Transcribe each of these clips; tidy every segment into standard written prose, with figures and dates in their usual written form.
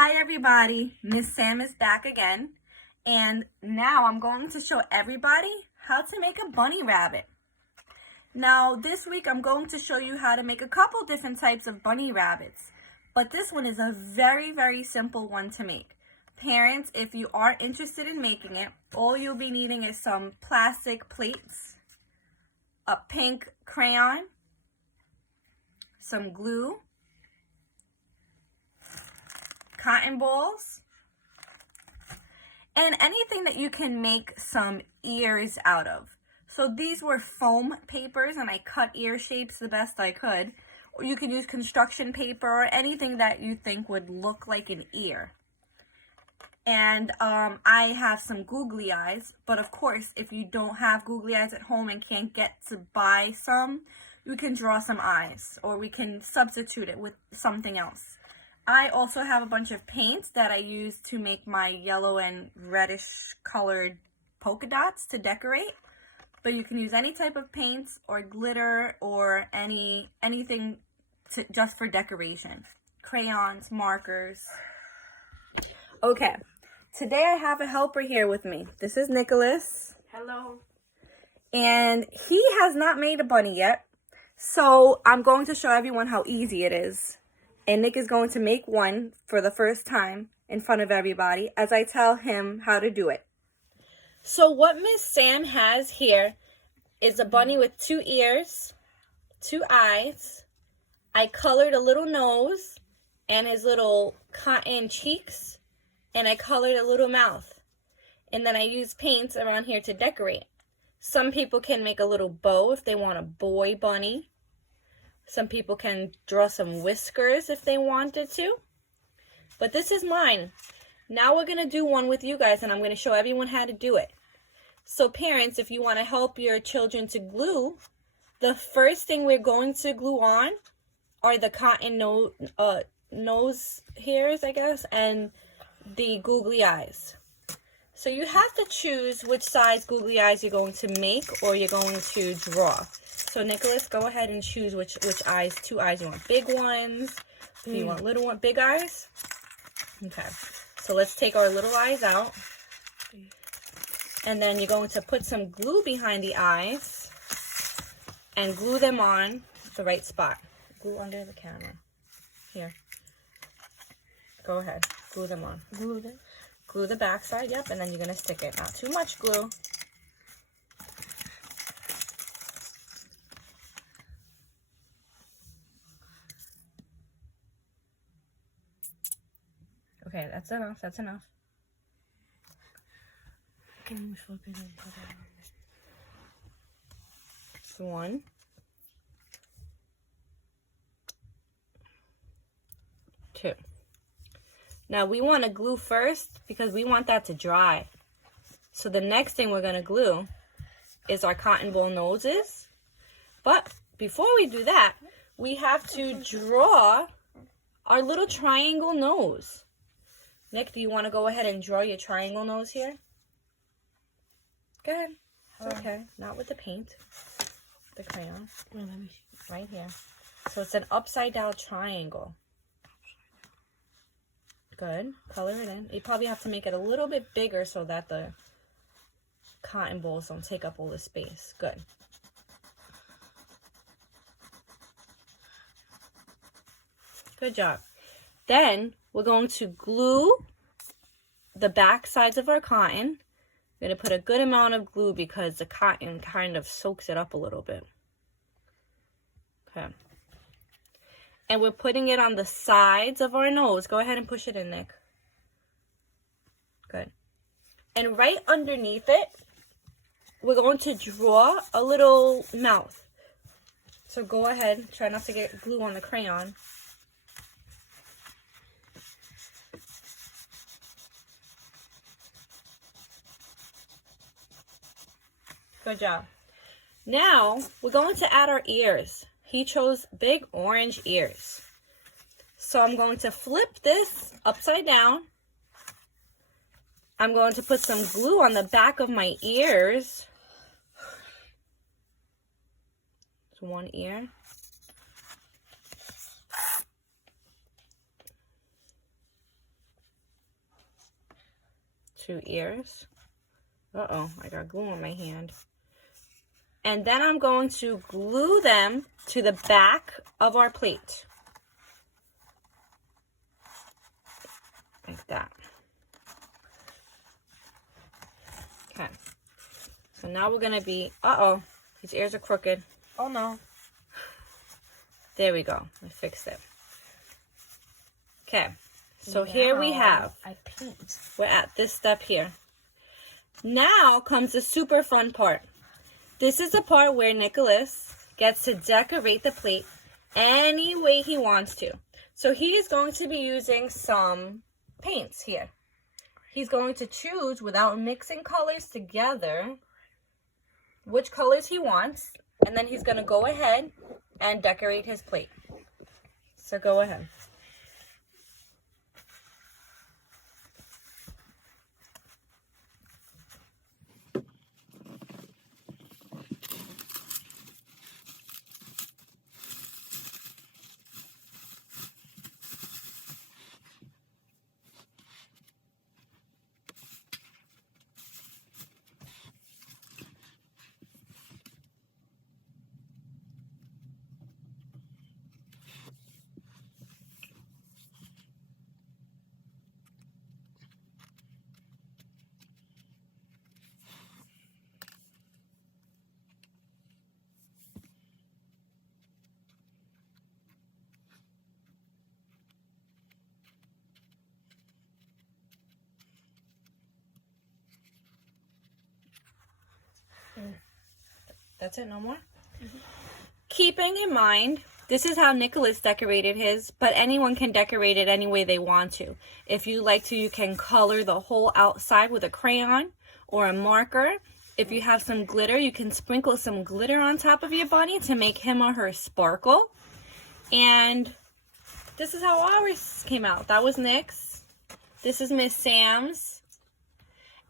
Hi everybody, Miss Sam is back again, and now I'm going to show everybody how to make a bunny rabbit. Now this week I'm going to show you how to make a couple different types of bunny rabbits, but this one is a very simple one to make. Parents, if you are interested in making it, all you'll be needing is some plastic plates, a pink crayon, some glue, cotton balls, and anything that you can make some ears out of. So these were foam papers and I cut ear shapes the best I could. Or you can use construction paper or anything that you think would look like an ear. And I have some googly eyes, but of course if you don't have googly eyes at home and can't get to buy some, you can draw some eyes or we can substitute it with something else. I also have a bunch of paints that I use to make my yellow and reddish colored polka dots to decorate. But you can use any type of paints or glitter or anything just for decoration. Crayons, markers. Okay, today I have a helper here with me. This is Nicholas. Hello. And he has not made a bunny yet. So I'm going to show everyone how easy it is. And Nick is going to make one for the first time in front of everybody as I tell him how to do it. So what Miss Sam has here is a bunny with 2 ears, 2 eyes. I colored a little nose and his little cotton cheeks, and I colored a little mouth. And then I used paints around here to decorate. Some people can make a little bow if they want a boy bunny. Some people can draw some whiskers if they wanted to. But this is mine. Now we're going to do one with you guys, and I'm going to show everyone how to do it. So parents, if you want to help your children to glue, the first thing we're going to glue on are the cotton nose hairs, I guess, and the googly eyes. So you have to choose which size googly eyes you're going to make or you're going to draw. So Nicholas, go ahead and choose which eyes, 2 eyes. You want big ones? Do you want little one, big eyes? Okay. So let's take our little eyes out. And then you're going to put some glue behind the eyes and glue them on the right spot. Glue under the camera. Here. Go ahead. Glue them on. Glue this. Glue the back side, yep, and then you're going to stick it. Not too much glue. Okay, that's enough. That's enough. Can you flip it in? That's 1. 2. Now we want to glue first because we want that to dry. So the next thing we're going to glue is our cotton ball noses. But before we do that, we have to draw our little triangle nose. Nick, do you want to go ahead and draw your triangle nose here? Go ahead. It's okay. Not with the paint. The crayon. Well, let me see. Right here. So it's an upside down triangle. Good. Color it in. You probably have to make it a little bit bigger so that the cotton balls don't take up all the space. Good. Good job. Then we're going to glue the back sides of our cotton. We're going to put a good amount of glue because the cotton kind of soaks it up a little bit. Okay. And we're putting it on the sides of our nose. Go ahead and push it in, Nick. Good. And right underneath it, we're going to draw a little mouth. So go ahead. Try not to get glue on the crayon. Good job. Now, we're going to add our ears. He chose big orange ears. So I'm going to flip this upside down. I'm going to put some glue on the back of my ears. It's 1 ear. 2 ears. Uh-oh, I got glue on my hand. And then I'm going to glue them to the back of our plate. Like that. Okay. So now we're going to be, uh-oh, his ears are crooked. Oh no. There we go. I fixed it. Okay. So here we have, I paint. we're at this step here. Now comes the super fun part. This is the part where Nicholas gets to decorate the plate any way he wants to. So he is going to be using some paints here. He's going to choose, without mixing colors together, which colors he wants. And then he's going to go ahead and decorate his plate. So go ahead. That's it, no more? Mm-hmm. Keeping in mind, this is how Nicholas decorated his, but anyone can decorate it any way they want to. If you like to, you can color the whole outside with a crayon or a marker. If you have some glitter, you can sprinkle some glitter on top of your bunny to make him or her sparkle. And this is how ours came out. That was Nick's. This is Miss Sam's.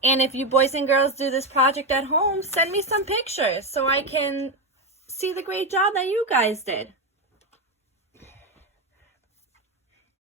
And if you boys and girls do this project at home, send me some pictures so I can see the great job that you guys did.